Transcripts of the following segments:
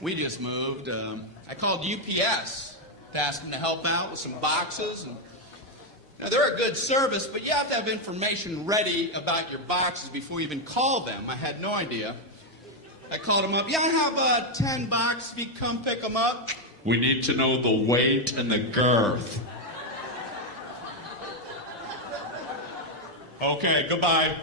We just moved. I called UPS to ask them to help out with some boxes. And now, they're a good service, but you have to have information ready about your boxes before you even call them. I had no idea. I called them up. Yeah, I have 10 boxes. If you come pick them up. We need to know the weight and the girth. Okay, goodbye.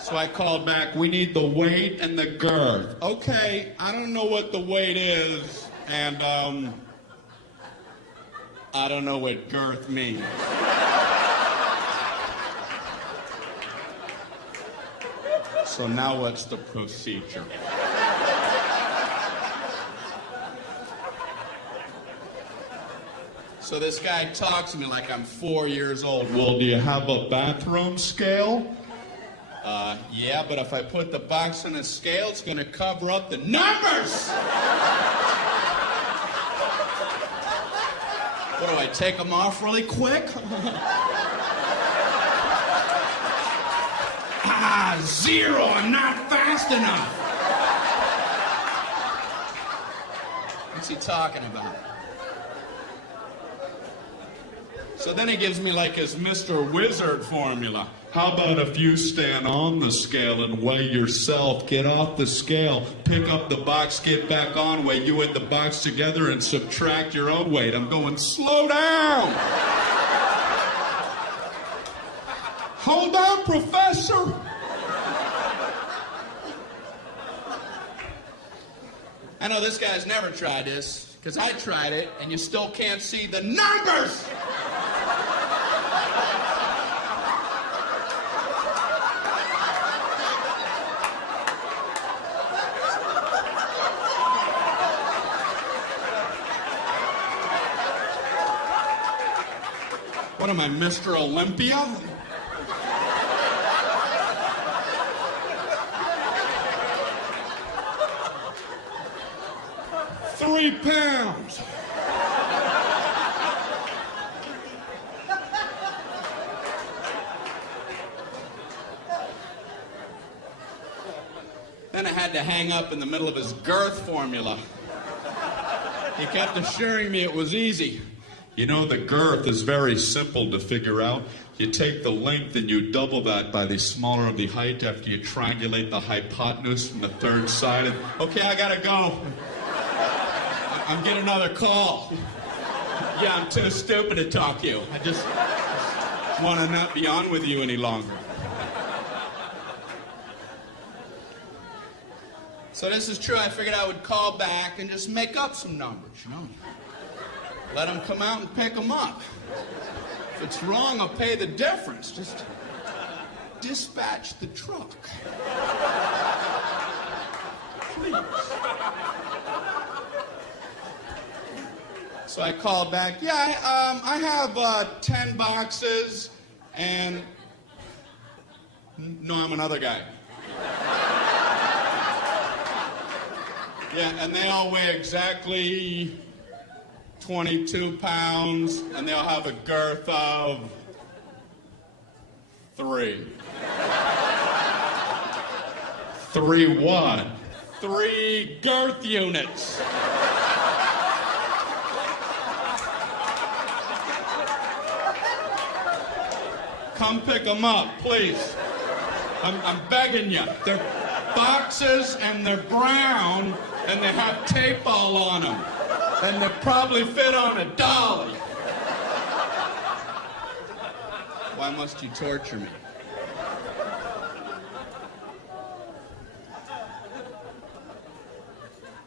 So I called back, we need the weight and the girth. Okay, I don't know what the weight is, and I don't know what girth means. So now what's the procedure? So this guy talks to me like I'm 4 years old. Well, do you have a bathroom scale? Yeah, but if I put the box on a scale, it's going to cover up the numbers! What do I take them off really quick? Zero, I'm not fast enough. What's he talking about? So then he gives me like his Mr. Wizard formula. How about if you stand on the scale and weigh yourself, get off the scale, pick up the box, get back on, weigh you and the box together and subtract your own weight. I'm going, slow down! Hold on, Professor! I know this guy's never tried this, because I tried it, and you still can't see the numbers! What am I, Mr. Olympia? £3 pounds. Then I had to hang up in the middle of his girth formula. He kept assuring me it was easy. You know, the girth is very simple to figure out. You take the length and you double that by the smaller of the height after you triangulate the hypotenuse from the third side. Okay, I gotta go. I'm getting another call. Yeah, I'm too stupid to talk to you. I just want to not be on with you any longer. So this is true. I figured I would call back and just make up some numbers, you know. Let them come out and pick them up. If it's wrong, I'll pay the difference. Just dispatch the truck. Please. So I called back. Yeah, I have 10 boxes, and no, I'm another guy. Yeah, and they all weigh exactly 22 pounds, and they'll have a girth of 3. 3 what? 3 girth units. Come pick them up, please. I'm begging you. They're boxes, and they're brown, and they have tape all on them. And they probably fit on a dolly. Why must you torture me?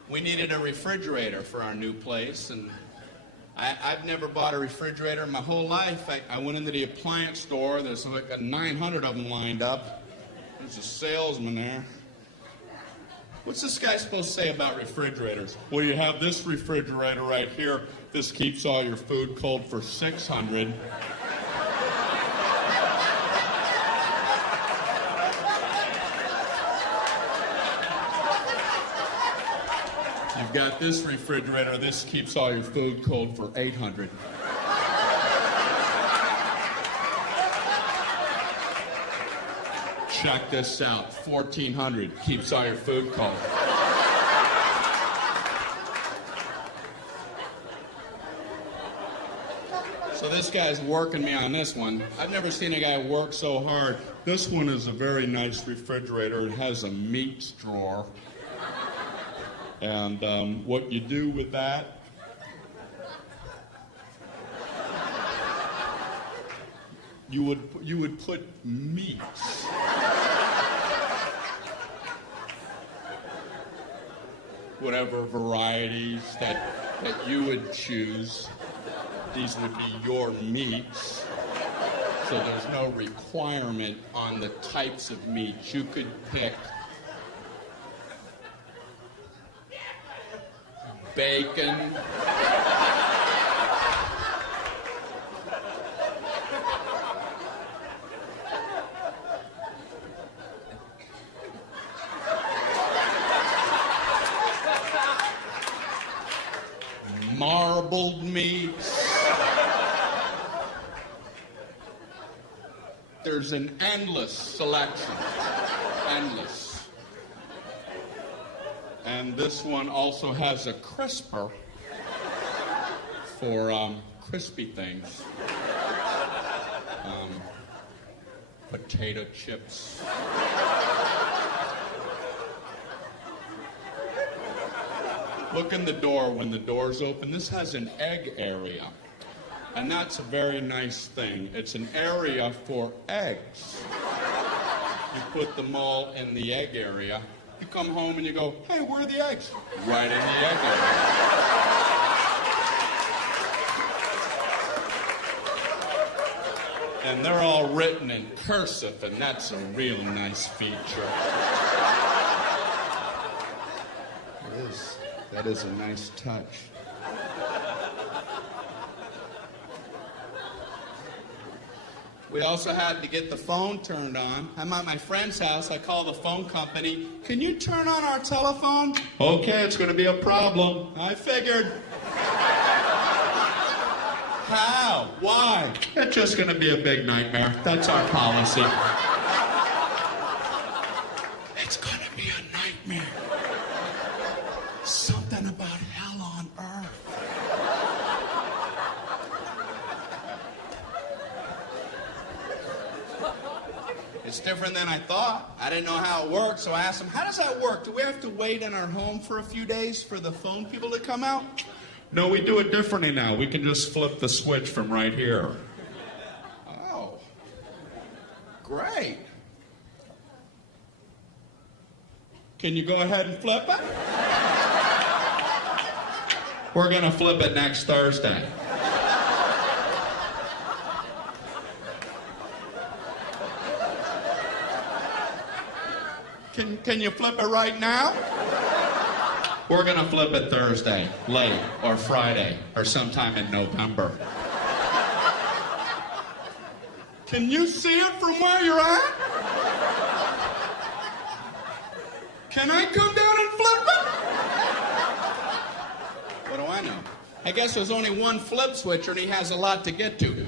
We needed a refrigerator for our new place, and I've never bought a refrigerator in my whole life. I went into the appliance store. There's like 900 of them lined up. There's a salesman there. What's this guy supposed to say about refrigerators? Well, you have this refrigerator right here. This keeps all your food cold for 600. You've got this refrigerator. This keeps all your food cold for 800. Check this out. 1400 keeps all your food cold. So this guy's working me on this one. I've never seen a guy work so hard. This one is a very nice refrigerator. It has a meats drawer. And what you do with that, you would put meats. Whatever varieties that you would choose. These would be your meats. So there's no requirement on the types of meats. You could pick bacon, marbled meats. There's an endless selection. Endless. And this one also has a crisper for crispy things. Potato chips. Look in the door when the door's open. This has an egg area. And that's a very nice thing. It's an area for eggs. You put them all in the egg area. You come home and you go, hey, where are the eggs? Right in the egg area. And they're all written in cursive, and that's a real nice feature. It is. That is a nice touch. We also had to get the phone turned on. I'm at my friend's house. I call the phone company. Can you turn on our telephone? Okay, it's going to be a problem. I figured. How? Why? It's just going to be a big nightmare. That's our policy. It's going to be a nightmare. Something about hell on earth. It's different than I thought. I didn't know how it worked, so I asked him, how does that work? Do we have to wait in our home for a few days for the phone people to come out? No, we do it differently now. We can just flip the switch from right here. Oh, great. Can you go ahead and flip it? We're going to flip it next Thursday. Can you flip it right now? We're going to flip it Thursday, late, or Friday, or sometime in November. Can you see it from where you're at? Can I come down and flip it? What do I know? I guess there's only one flip switcher and he has a lot to get to.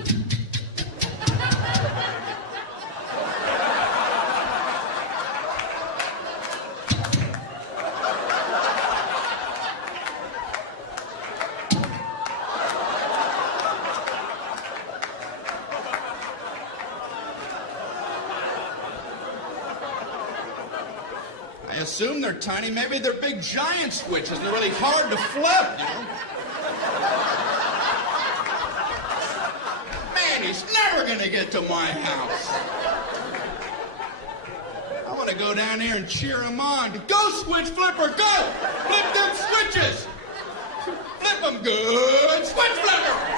I assume they're tiny. Maybe they're big giant switches and they're really hard to flip, you know? Man, he's never gonna get to my house. I want to go down there and cheer him on. Go, switch flipper, go! Flip them switches! Flip them good, switch flipper!